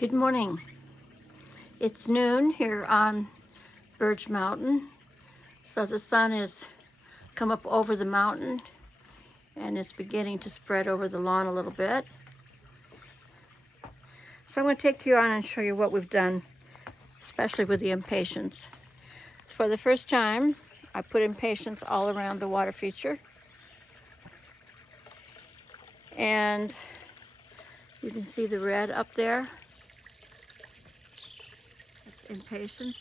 Good morning. It's noon here on Birch Mountain. So the sun has come up over the mountain and it's beginning to spread over the lawn a little bit. So I'm going to take you on and show you what we've done, especially with the impatiens. For the first time, I put impatiens all around the water feature. And you can see the red up there. That's impatiens.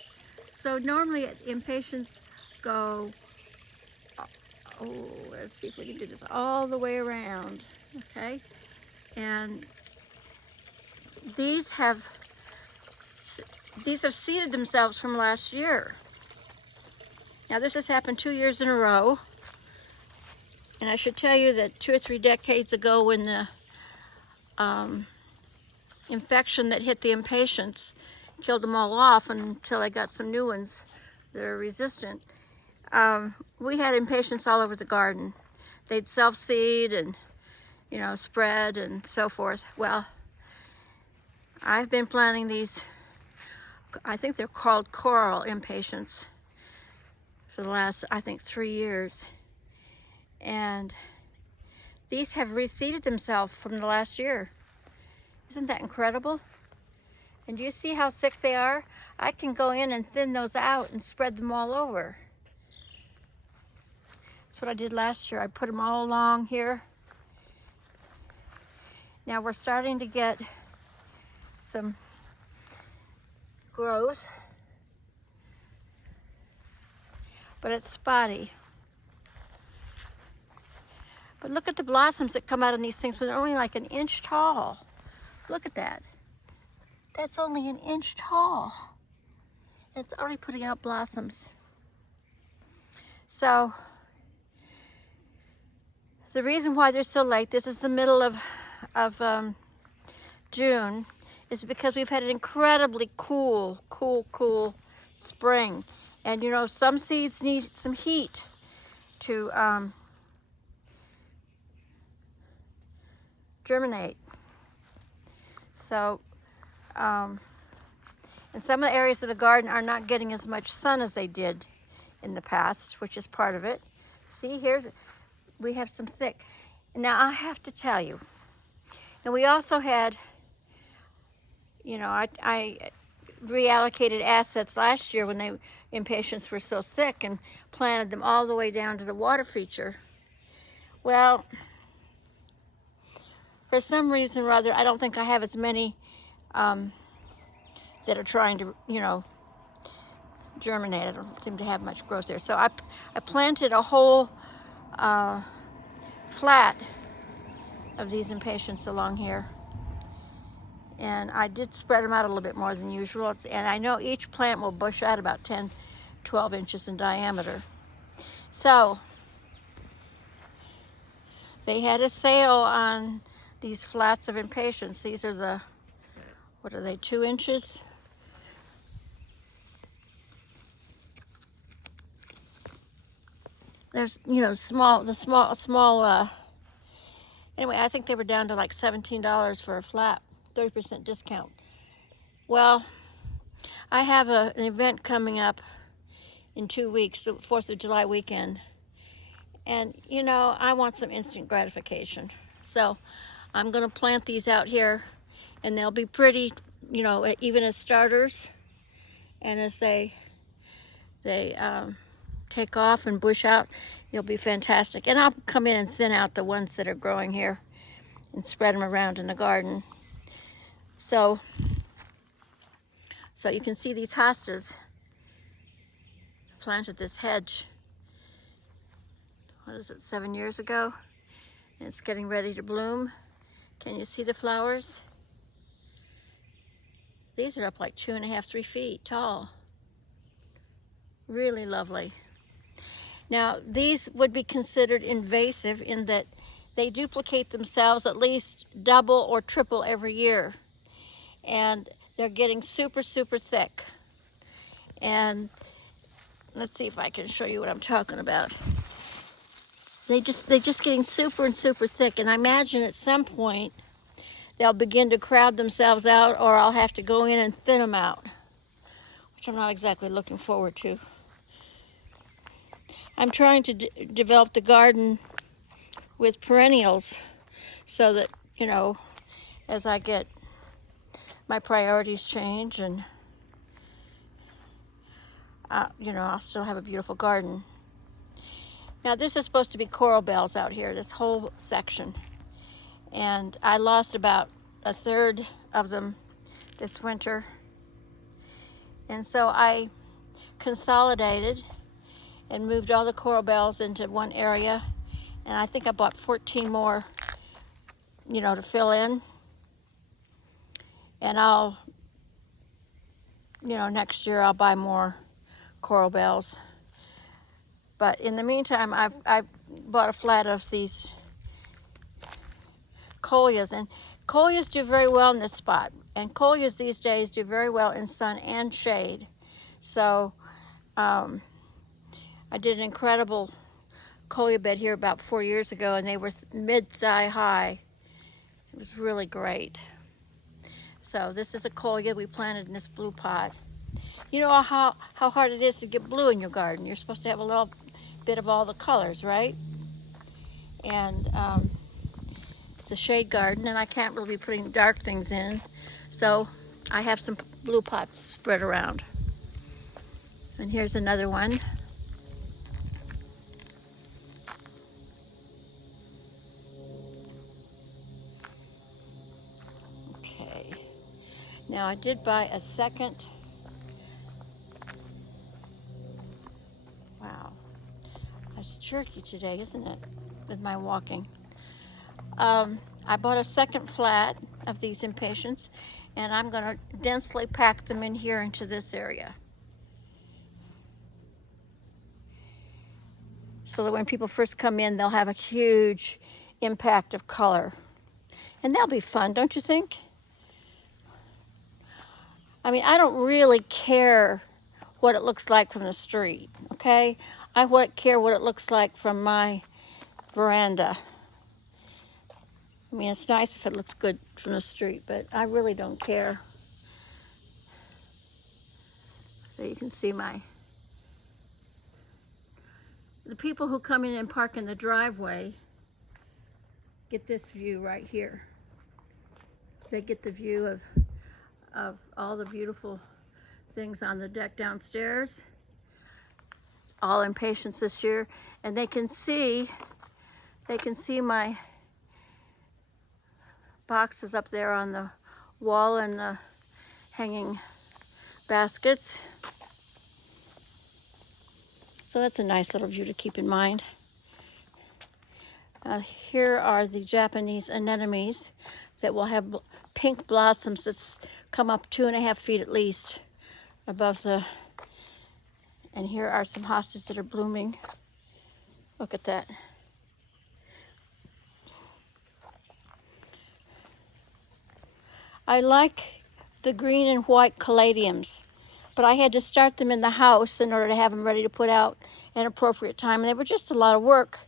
So normally impatiens go, let's see if we can do this all the way around, okay? And these have seeded themselves from last year. Now this has happened 2 years in a row. And I should tell you that 2 or 3 decades ago, when the infection that hit the impatiens killed them all off until I got some new ones that are resistant, we had impatiens all over the garden. They'd self-seed and, spread and so forth. Well, I've been planting these, I think they're called coral impatiens, for the last, 3 years. And these have reseeded themselves from the last year. Isn't that incredible? And do you see how thick they are? I can go in and thin those out and spread them all over. That's what I did last year. I put them all along here. Now we're starting to get some growth, but it's spotty. But look at the blossoms that come out of these things, but they're only like an inch tall. Look at that. That's only an inch tall. It's already putting out blossoms. So the reason why they're so late, this is the middle of June, is because we've had an incredibly cool spring. And some seeds need some heat to germinate. So, and some of the areas of the garden are not getting as much sun as they did in the past, which is part of it. See, we have some thick. Now I have to tell you, and we also had, I reallocated assets last year when the impatiens were so thick and planted them all the way down to the water feature. Well, for some reason or other, I don't think I have as many that are trying to, germinate. I don't seem to have much growth there. So I planted a whole flat of these impatiens along here. And I did spread them out a little bit more than usual. And I know each plant will bush out about 10, 12 inches in diameter. So they had a sale on these flats of impatiens. These are the, 2 inches? There's, small, anyway, I think they were down to like $17 for a flat, 30% discount. Well, I have an event coming up in 2 weeks, the 4th of July weekend. And, I want some instant gratification. So I'm going to plant these out here, and they'll be pretty, even as starters. And as they take off and bush out, they'll be fantastic. And I'll come in and thin out the ones that are growing here and spread them around in the garden. So you can see these hostas. Planted this hedge, 7 years ago? And it's getting ready to bloom. Can you see the flowers? These are up like 2.5, 3 feet tall. Really lovely. Now, these would be considered invasive in that they duplicate themselves at least double or triple every year. And they're getting super thick. And let's see if I can show you what I'm talking about. They're just getting super thick. And I imagine at some point they'll begin to crowd themselves out, or I'll have to go in and thin them out, which I'm not exactly looking forward to. I'm trying to develop the garden with perennials so that, you know, as I get, my priorities change, and you know, I'll still have a beautiful garden. Now this is supposed to be coral bells out here, this whole section. And I lost about a third of them this winter. And so I consolidated and moved all the coral bells into one area. And I think I bought 14 more, you know, to fill in. And I'll, you know, next year I'll buy more coral bells. But in the meantime, I've bought a flat of these coleus, and coleus do very well in this spot. And coleus these days do very well in sun and shade. So I did an incredible coleus bed here about 4 years ago, and they were mid-thigh high. It was really great. So this is a coleus we planted in this blue pot. You know how hard it is to get blue in your garden. You're supposed to have a little bit of all the colors, right? And it's a shade garden, and I can't really be putting dark things in. So I have some blue pots spread around. And here's another one. Okay. Now I did buy a second. Wow. It's jerky today, isn't it? With my walking. I bought a second flat of these impatiens, and I'm going to densely pack them in here into this area, so that when people first come in, they'll have a huge impact of color. And that'll be fun, don't you think? I mean, I don't really care what it looks like from the street, okay? I care what it looks like from my veranda. I mean, it's nice if it looks good from the street, but I really don't care. So you can see the people who come in and park in the driveway get this view right here. They get the view of all the beautiful things on the deck downstairs. It's all impatiens this year, and they can see my boxes up there on the wall and the hanging baskets. So that's a nice little view to keep in mind. Here are the Japanese anemones that will have pink blossoms that come up 2.5 feet at least above the, and here are some hostas that are blooming. Look at that. I like the green and white caladiums, but I had to start them in the house in order to have them ready to put out at an appropriate time, and they were just a lot of work.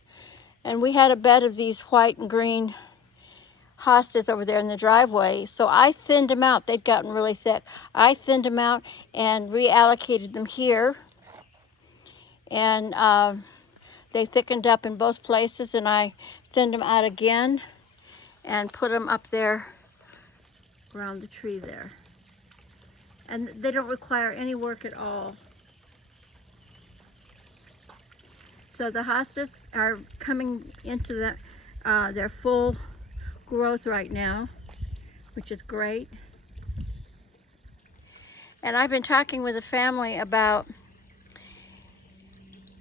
And we had a bed of these white and green hostas over there in the driveway, so I thinned them out. They'd gotten really thick. I thinned them out and reallocated them here, and they thickened up in both places, and I thinned them out again and put them up there around the tree there. And they don't require any work at all. So the hostas are coming into their full growth right now, which is great. And I've been talking with a family about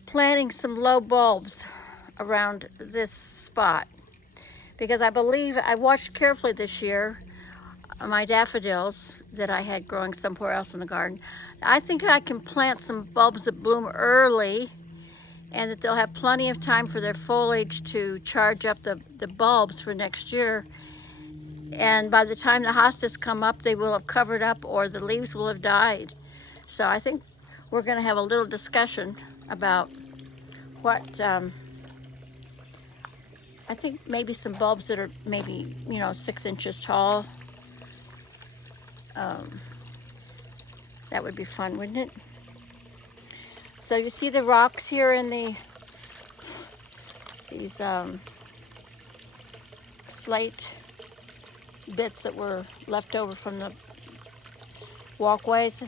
planting some low bulbs around this spot, because I believe I watched carefully this year my daffodils that I had growing somewhere else in the garden. I think I can plant some bulbs that bloom early, and that they'll have plenty of time for their foliage to charge up the bulbs for next year. And by the time the hostas come up, they will have covered up, or the leaves will have died. So I think we're going to have a little discussion about what I think maybe some bulbs that are maybe, 6 inches tall. That would be fun, wouldn't it? So you see the rocks here in these slate bits that were left over from the walkways.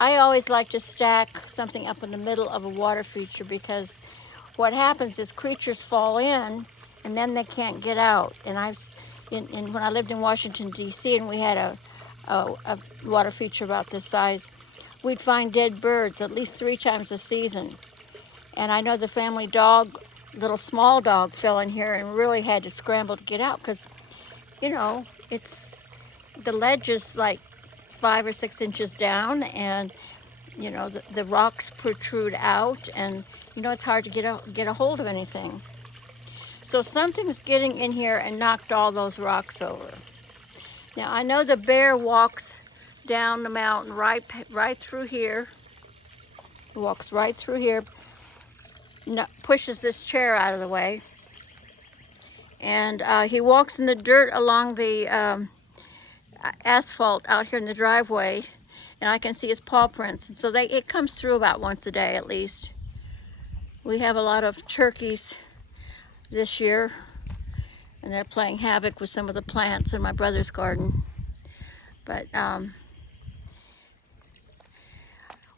I always like to stack something up in the middle of a water feature, because what happens is creatures fall in and then they can't get out. And when I lived in Washington, D.C., and we had a water feature about this size, we'd find dead birds at least 3 times a season. And I know the family dog, little small dog, fell in here and really had to scramble to get out, because, the ledge is like 5 or 6 inches down, and the rocks protrude out, and it's hard to get a hold of anything. So something's getting in here and knocked all those rocks over. Now I know the bear walks down the mountain right through here. He walks right through here, pushes this chair out of the way, and he walks in the dirt along the asphalt out here in the driveway, and I can see his paw prints. And so it comes through about once a day at least. We have a lot of turkeys this year, and they're playing havoc with some of the plants in my brother's garden. But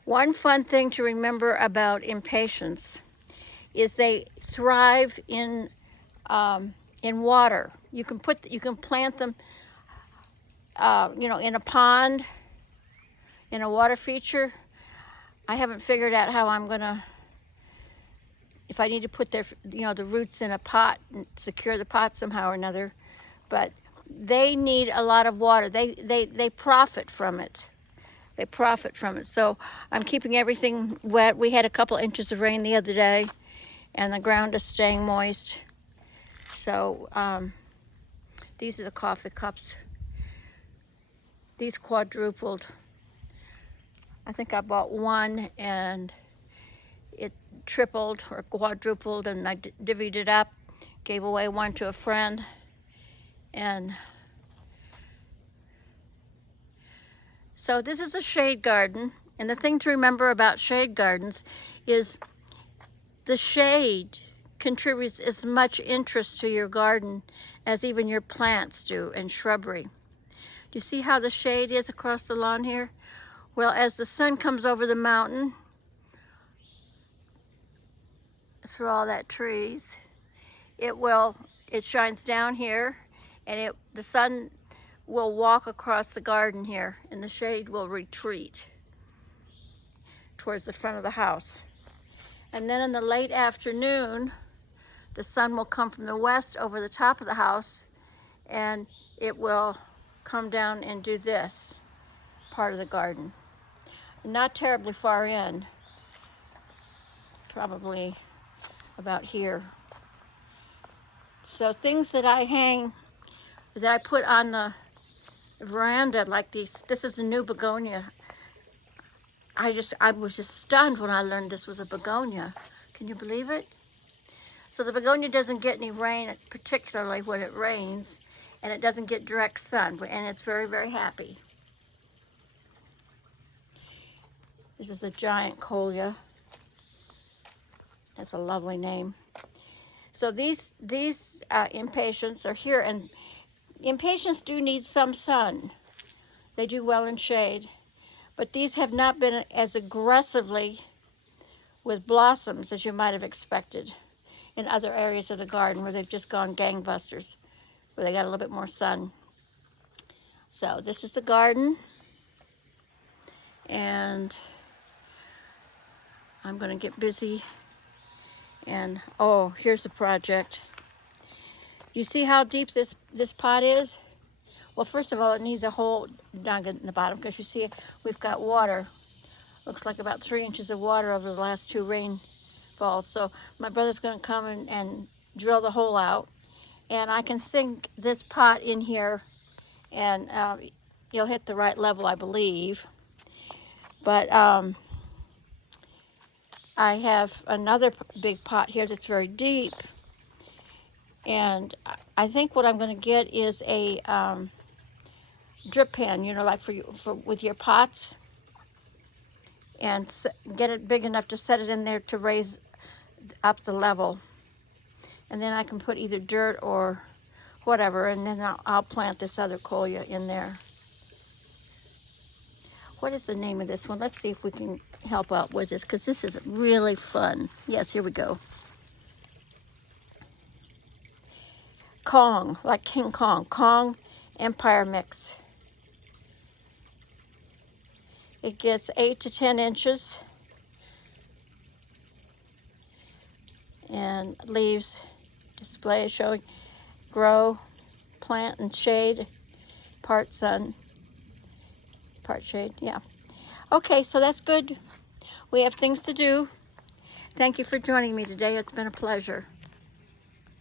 one fun thing to remember about impatiens is they thrive in water. You can plant them in a pond, in a water feature. I haven't figured out how I'm gonna, if I need to put the roots in a pot and secure the pot somehow or another, but they need a lot of water. They profit from it. They profit from it. So I'm keeping everything wet. We had a couple inches of rain the other day, and the ground is staying moist. So these are the coffee cups. These quadrupled. I think I bought one and it tripled or quadrupled, and I divvied it up, gave away one to a friend. And so this is a shade garden, and the thing to remember about shade gardens is the shade contributes as much interest to your garden as even your plants do and shrubbery. Do you see how the shade is across the lawn here? Well, as the sun comes over the mountain through all that trees, it shines down here, and the sun will walk across the garden here, and the shade will retreat towards the front of the house. And then in the late afternoon, the sun will come from the west over the top of the house, and it will come down and do this part of the garden. Not terribly far in, probably about here. So things that I put on the veranda, like these. This is a new begonia. I was just stunned when I learned this was a begonia. Can you believe it? So the begonia doesn't get any rain, particularly when it rains, and it doesn't get direct sun, and it's very, very happy. This is a giant colia. That's a lovely name. So these impatiens are here, and impatiens do need some sun. They do well in shade, but these have not been as aggressively with blossoms as you might have expected in other areas of the garden where they've just gone gangbusters, where they got a little bit more sun. So this is the garden, and I'm going to get busy. And oh, here's a project. You see how deep this pot is? Well, first of all, it needs a hole dug in the bottom, because you see we've got water. Looks like about 3 inches of water over the last 2 rainfalls. So my brother's going to come and drill the hole out, and I can sink this pot in here, and you'll hit the right level, I believe. But I have another big pot here that's very deep, And I think what I'm going to get is a drip pan, you know, like for with your pots, and get it big enough to set it in there to raise up the level. And then I can put either dirt or whatever, and then I'll plant this other coleus in there. What is the name of this one? Let's see if we can help out with this, because this is really fun. Yes, here we go. Kong, like King Kong. Kong Empire Mix. It gets 8 to 10 inches. And leaves display showing grow, plant, and shade. Part sun, part shade, yeah. Okay, so that's good. We have things to do. Thank you for joining me today. It's been a pleasure.